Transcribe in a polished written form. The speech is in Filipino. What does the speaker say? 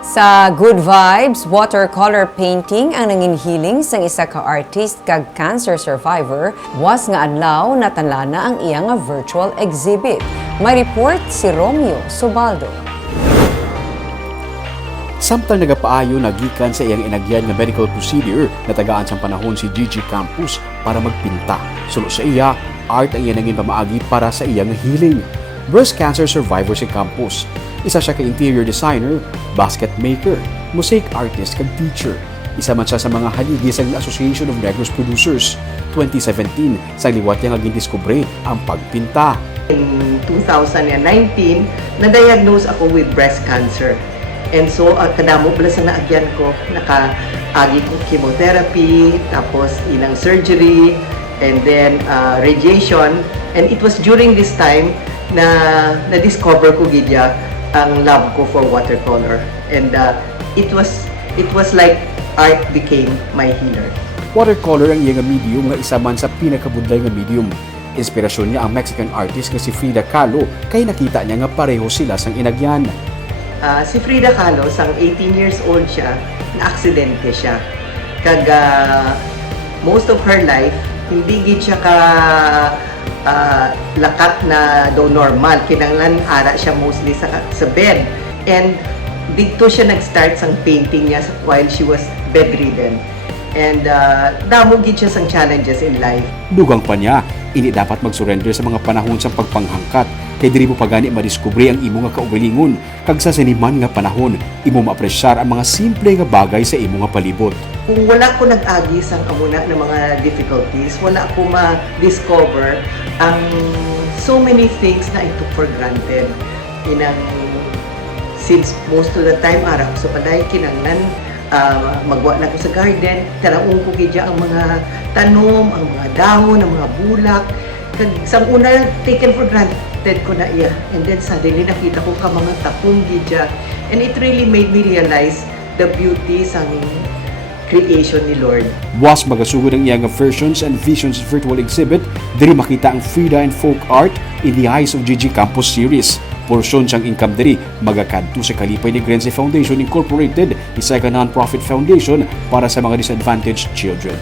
Sa Good Vibes, watercolor painting ang nanginhiling sang isa ka artist kag cancer survivor was nga adlaw natanlana ang iyang virtual exhibit. May report si Romeo Subaldo. Samtang nagapaayo nagikan sa iyang inagyan nga medical procedure, natagaan sa panahon si Gigi Campos para magpinta. Sulo sa iya, art ang iya naging pamaagi para sa iyang healing. Breast cancer survivor si Campos. Isa siya ka interior designer, basket maker, mosaic artist kag teacher. Isa man siya sa mga haligi sa Association of Negros Producers. 2017, sa liwat niya nga gindiskubre ang pagpinta. In 2019, na-diagnose ako with breast cancer. And so, kadamo pala sa naagyan ko, nakaagi ko chemotherapy, tapos inang surgery, and then radiation. And it was during this time na na-discover ko gidya ang love ko for watercolor. And it was like art became my healer. Watercolor ang iyang medium nga isa man sa pinakabudlay nga medium. Inspirasyon niya ang Mexican artist nga si Frida Kahlo kay nakita niya nga pareho sila sang inagyan. Si Frida Kahlo, sang 18 years old siya, na-aksidente siya. Kag most of her life, hindi gid siya ka lakat na do normal. Kinanglan ara siya mostly sa bed. And dito siya nag-start sang painting niya while she was bedridden. And damo gid siya sang challenges in life. Dugang pa niya, hindi dapat mag-surrender sa mga panahon sa pagpanghangkat. Kay diri mo pagani madiskubre ang imo nga kaugalingon. Kag sa siniman nga panahon, imo maapresyar ang mga simple nga bagay sa imo nga palibot. Kung wala ko nag-agi sang amuna ng mga difficulties, wala ko ma-discover ang so many things na I took for granted. Since most of the time, ara ko sa palay, kinanglan, magwa na ko sa garden, tanaong ko gidya ang mga tanom, ang mga dahon, ang mga bulak. Kag sang una, taken for granted ko na iya. And then suddenly nakita ko ka mga tapong gidya. And it really made me realize the beauty sang creation ni Lord. Was magasugod ang iyang versions and visions virtual exhibit, diri makita ang Frida and folk art in the Eyes of Gigi Campos series. Porsyon siyang income diri magakadto sa kalipay ni Grenze Foundation Incorporated, isa ka non-profit foundation para sa mga disadvantaged children.